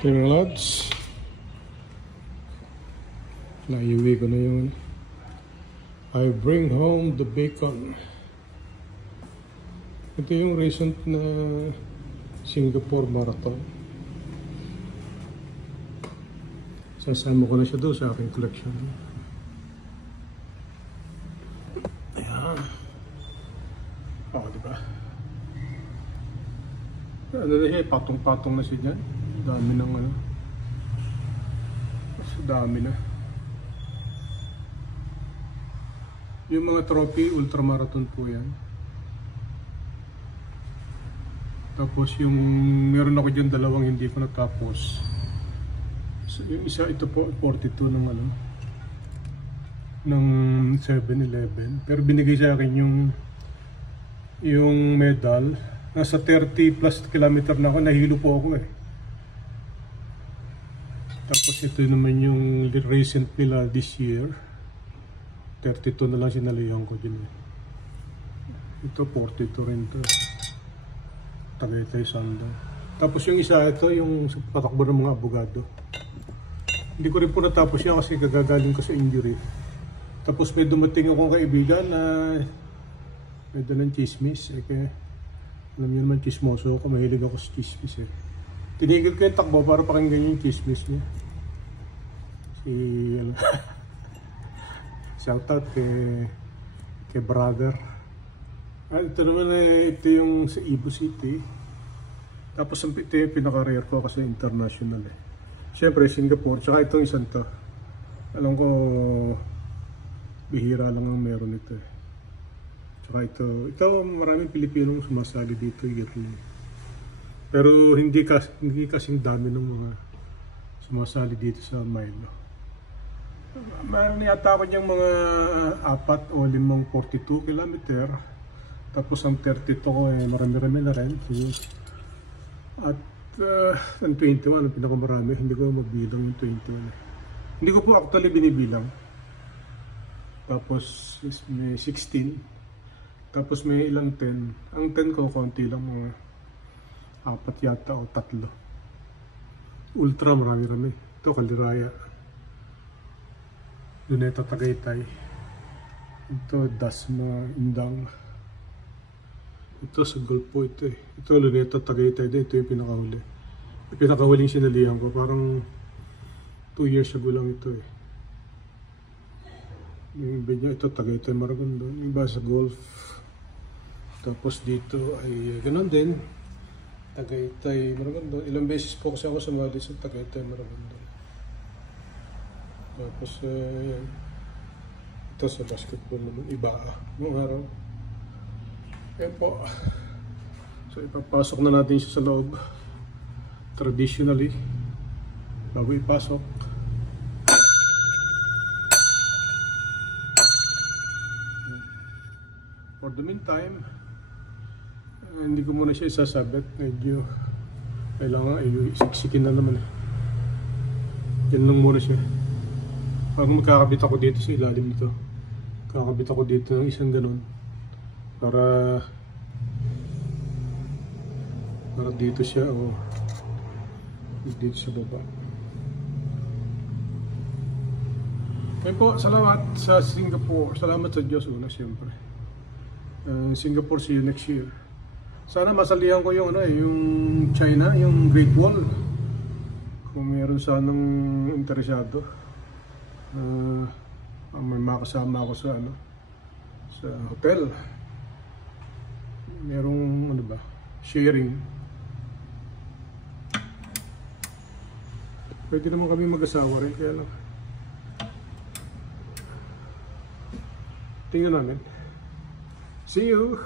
Tingnan lads, naiuwi ko na yung I bring home the bacon. Ito yung recent na Singapore Marathon. Sasama ko na siya doon sa aking collection. Ayan. Oo, diba? Ano na siya, patong-patong na siya dyan. Dami ng ano. Mas dami na. Yung mga trophy, ultramarathon po yan. Tapos yung meron ako dyan dalawang hindi ko natapos. So, yung isa, ito po 42 ng ano ng 7-Eleven. Pero binigay sa akin yung medal. Nasa 30 plus kilometer na ako, nahilo po ako eh. Tapos ito naman yung recent nila this year. 32 na lang sinalihan ko dyan. Ito 42 rin to. Tagaytay Sanda. Tapos yung isa ito yung patakbo ng mga abogado. Hindi ko rin po natapos yan kasi kagagaling ko sa injury. Tapos may dumating akong kaibigan na may dalang chismis. Eh, kaya, alam niyo naman chismoso ako, mahilig ako sa chismis eh. Tinigil ko yung takbo para pakinggan yung chismis niya. Shoutout kay brother. Ito naman ito yung sa Ibu City. Tapos ito yung pinaka-rare ko kasi international eh. Siyempre Singapore, tsaka itong isang to. Alam ko bihira lang ang meron ito eh. Tsaka ito maraming Pilipinong sumasali dito yearly. Pero hindi kasing dami ng mga sumasali dito sa Milo. Meron yata ako niyang mga 4 o 5 42 kilometer. Tapos ang 32 ko eh marami-rami na rin. At ang 21 ang pinakamarami. Hindi ko magbilang yung 21. Hindi ko po actually binibilang. Tapos may 16. Tapos may ilang 10. Ang 10 ko konti lang, mga 4 yata o 3. Ultra marami-rami. Ito Kaliraya. Luneta Tagaytay. Ito Dasma Indang. Ito sa Gulpo ito eh. Ito Luneta Tagaytay din. Ito yung pinakahuli. Yung pinakahuling sinalihan ko. Parang 2 years ago lang ito eh. Yung iba niya, ito Tagaytay Maragondon. Yung iba sa Golf. Tapos dito ay ganoon din. Tagaytay Maragondon. Ilang beses po kasi ako sumali sa Tagaytay Maragondon. Tapos yan. Ito sa basketball naman. Iba noong araw. Yan po. So ipapasok na natin siya sa loob. Traditionally. Bago ipasok. For the meantime, hindi ko muna siya isasabit. Medyo kailangan isiksikin na naman. Yan lang muna siya. Parang magkakabit ako dito sa ilalim nito. Kakabit ako dito ng isang ganun. Para dito siya o dito sa baba. Kaya po, salamat sa Singapore. Salamat sa Diyos una siyempre. Singapore, see you next year. Sana masalihan ko yung yung China, yung Great Wall. Kung meron sanang interesado. May makasama ako sa sa hotel. Merong sharing. Pwede naman kami mag-asawa rin, kaya lang tingnan namin. See you!